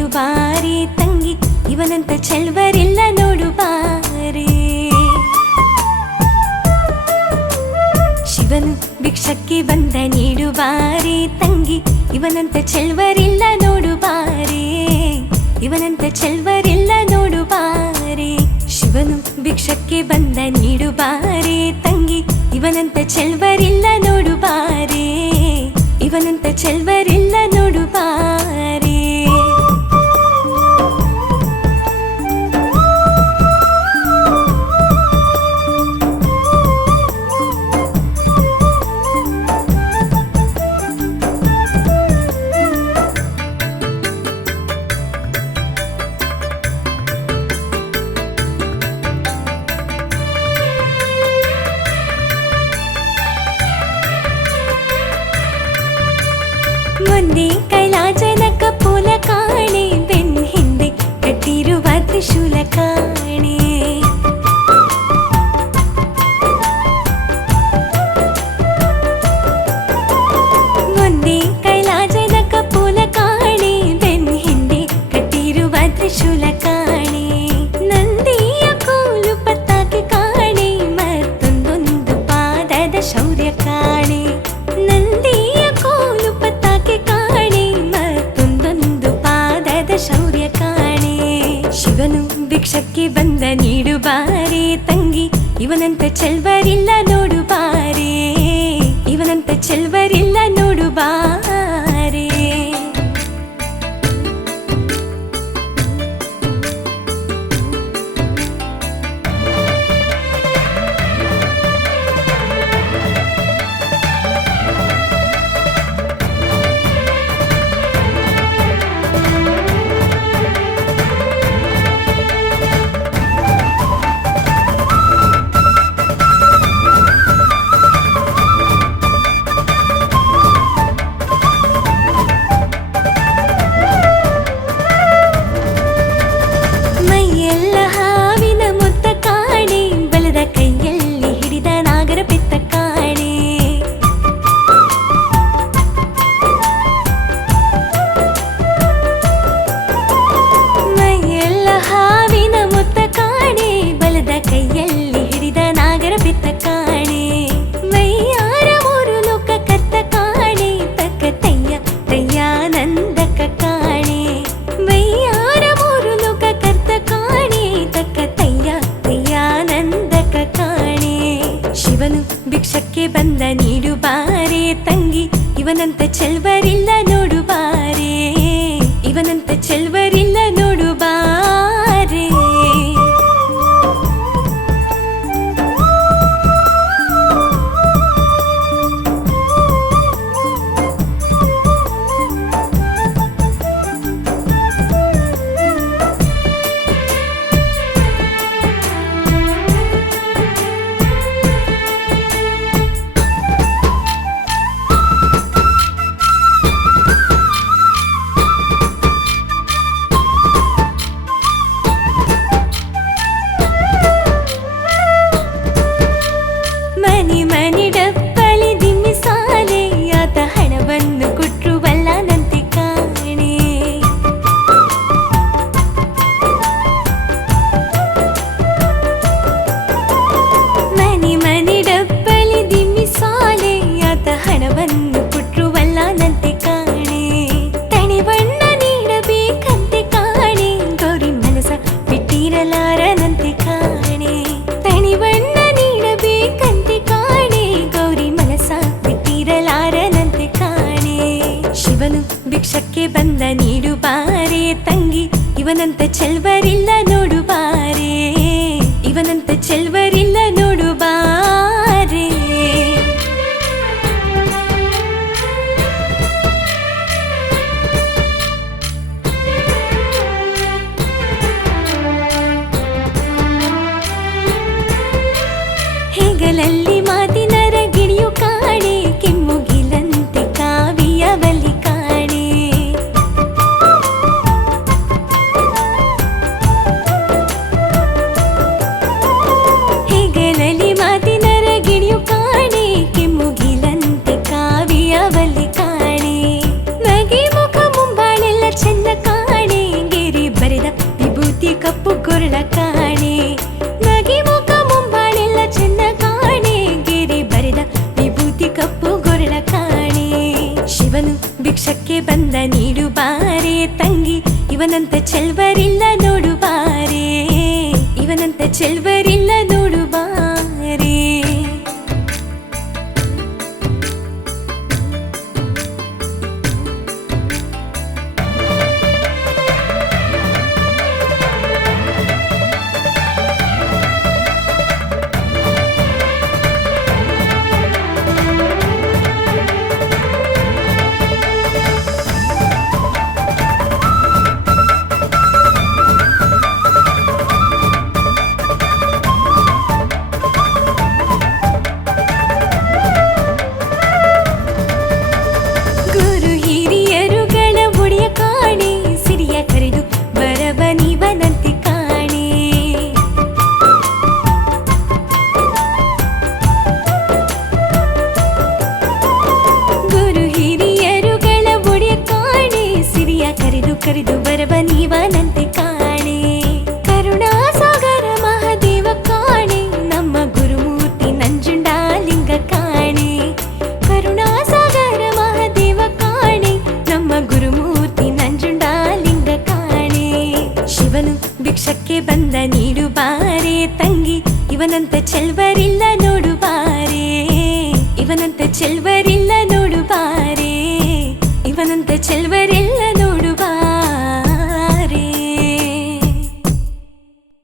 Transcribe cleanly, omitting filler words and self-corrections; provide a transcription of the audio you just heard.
ನೀಡು ಬಾರಿ ತಂಗಿ, ಇವನಂತ ಚೆಲ್ವರಿಲ್ಲ ನೋಡು ಬಾರಿ. ಶಿವನು ಭಿಕ್ಷಕ್ಕೆ ಬಂದ ನೀಡು ಬಾರಿ ತಂಗಿ, ಇವನಂತ ಚೆಲ್ವರಿಲ್ಲ ನೋಡು ಬಾರಿ, ಇವನಂತ ಚೆಲ್ವರಿಲ್ಲ ನೋಡು ಬಾರಿ. ಶಿವನು ಭಿಕ್ಷಕ್ಕೆ ಬಂದ ನೀಡು ಬಾರಿ ತಂಗಿ, ಇವನಂತ ಚೆಲ್ವರಿಲ್ಲ ನೋಡು ಬಾರಿ, ಇವನಂತ ಚೆಲ್ವರಿಲ್ಲ ನೋಡು ಬಾರಿ. ಮುಂದೆ ಕೈಲಾಸನ ಕಪೋಲ ಕಾಣೆ, ಬೆನ್ ಹಿಂದೆ ಕಟ್ಟಿರುವ ತ್ರಿಶೂಲ ಕಾಣೆ. ಮುಂದೆ ಕೈಲಾಸನ ಕಪೋಲ ಕಾಣೆ, ಬೆನ್ ಹಿಂದೆ ಕಟ್ಟಿರುವ ತ್ರಿಶೂಲ ಕಾಣೆ. ನಂದಿಯ ಕೋಲು ಪತಾಕೆ ಕಾಣೆ, ಮತ್ತೊಂದೊಂದು ಪಾದದ ಶೌರ್ಯ ಕಾಣೆ. ನಂದಿಯ ಕೋಲು ಪತಾಕೆ ಕಾಣೆ, ಮತ್ತೊಂದೊಂದು ಪಾದದ ಶೌರ್ಯ ಕಾಣೆ. ಶಿವನು ಭಿಕ್ಷಕ್ಕೆ ಬಂದ ನೀಡು ಬಾರಿ ತಂಗಿ, ಇವನಂತ ಚೆಲ್ವರಿಲ್ಲ ನೋಡು ಬಾರಿ, ಇವನಂತ ಚೆಲ್ವರಿಲ್ಲ ನೋಡು ಬಾರಿ. ಮೈಯೆಲ್ಲ ಹಾವಿನ ಮುತ್ತ ಕಾಣೆ, ಬಲದ ಕೈಯಲ್ಲಿ ಹಿಡಿದ ನಾಗರ ಬೆತ್ತ ಕಾಣೆ. ಮೈಯೆಲ್ಲ ಹಾವಿನ ಮುತ್ತ ಕಾಣೆ, ಬಲದ ಕೈಯಲ್ಲಿ ಹಿಡಿದ ನಾಗರ ಬೆತ್ತ ಕಾಣೆ. ಮೈಯಾರ ಮೂರು ಲೋಕ ಕರ್ತ ಕಾಣೆ, ತಕ್ಕ ತಯ್ಯ ತಯ್ಯಾನಂದಕ ಕಾಣೆ. ಮೈಯಾರ ಮೂರು ಲೋಕ ಕರ್ತ ಕಾಣೆ, ತಕ್ಕ ತಯ್ಯ ತಯ್ಯಾನಂದಕ ಕಾಣೆ. ಶಿವನು ಭಿಕ್ಷಕ್ಕೆ ಬಂದ ನೀಡು ಬಾರಿ ತಂಗಿ, ಇವನಂತ ಚೆಲ್ವರಿಲ್ಲ ನೋಡು ಬಾರಿ, ಇವನಂತ ಚೆಲ್ವರಿಲ್ಲ ನೋಡು ಬಾರಿ. ಮನಿ ಮನಿ ಡಪ್ಪಲಿ ದಿಮ್ಮಿ ಸಾಲೆ, ಆತ ಹಣವನ್ನು ಕೊಟ್ರು ಬಲ್ಲನಂತೆ ಕಾಣೆ. ಮನಿ ಮನಿ ಡಪ್ಪಲಿ ದಿಮ್ಮಿ ಸಾಲೆ, ಆತ ಹಣವನ್ನು ಕೊಟ್ರು ಬಲ್ಲನಂತೆ ಕಾಣೆ. ತಣಿ ಬಣ್ಣ ನೀಡಬೇಕಂತೆ ಕಾಣೆ, ಗೌರಿ ಮನಸ ಬಿಟ್ಟಿರಲಾರನಂತೆ ಕಾಣೆ. ತಣಿ ಬಣ್ಣ ನೀಡಬೇಕಂತೆ ಕಾಣೆ, ಗೌರಿ ಮನಸ ಬಿಟ್ಟಿರಲಾರನಂತೆ ಕಾಣೆ. ಶಿವನು ಭಿಕ್ಷಕ್ಕೆ ಬಂದ ನೀಡು ಬಾರಿ ತಂಗಿ, ಇವನಂತ ಚೆಲ್ವರಿಲ್ಲ ನೋಡು ಬಾರಿ, ಇವನಂತ ಚೆಲ್ವರಿಲ್ಲ ನೋಡು ಬಾರಿ. ಹೆಗಲಲ್ಲಿ ಮಾತಿನರ ಗಿಣಿಯು ಕಾಣೆ, ಕೆಮ್ಮುಗಿಲಂತೆ ಕಾವಿಯ ಬಲಿ ಕಾಣೆ. ಹೆಗಲಲ್ಲಿ ಮಾತಿನರ ಗಿಣಿಯು ಕಾಣೆ, ಕೆಮ್ಮುಗಿಲಂತೆ ಕಾವಿಯ ಬಲಿ ಕಾಣೆ. ನಗೆ ಮುಖ ಮುಂಬಾಳೆಲ್ಲ ಚೆಂದ ಕಾಣೆ, ಇವನಂತ ಚೆಲ್ವರಿಲ್ಲ ನೋಡು ಬಾರೆ, ಇವನಂತ ಚೆಲ್ವರಿಲ್ಲ ನೋಡು ಬಾರೆ. ಕರೆದು ಬರಬ ನೀವನಂತೆ ಕಾಣೆ, ಕರುಣಾಸಾಗರ ಮಹಾದೇವ ಕಾಣೆ, ನಮ್ಮ ಗುರುಮೂರ್ತಿ ನಂಜುಂಡಲಿಂಗ ಕಾಣೆ. ಕರುಣಾಸಾಗರ ಮಹಾದೇವ ಕಾಣೆ, ನಮ್ಮ ಗುರುಮೂರ್ತಿ ನಂಜುಂಡಲಿಂಗ ಕಾಣೆ. ಶಿವನು ಭಿಕ್ಷಕ್ಕೆ ಬಂದ ನೀಡು ಬಾರೆ ತಂಗಿ, ಇವನಂತ ಚೆಲ್ವರಿಲ್ಲ ನೋಡು ಬಾರೆ, ಇವನಂತ ಚೆಲ್ವರಿಲ್ಲ ನೋಡು ಬಾರೆ, ಇವನಂತ ಚೆಲ್ವರಿಲ್ಲ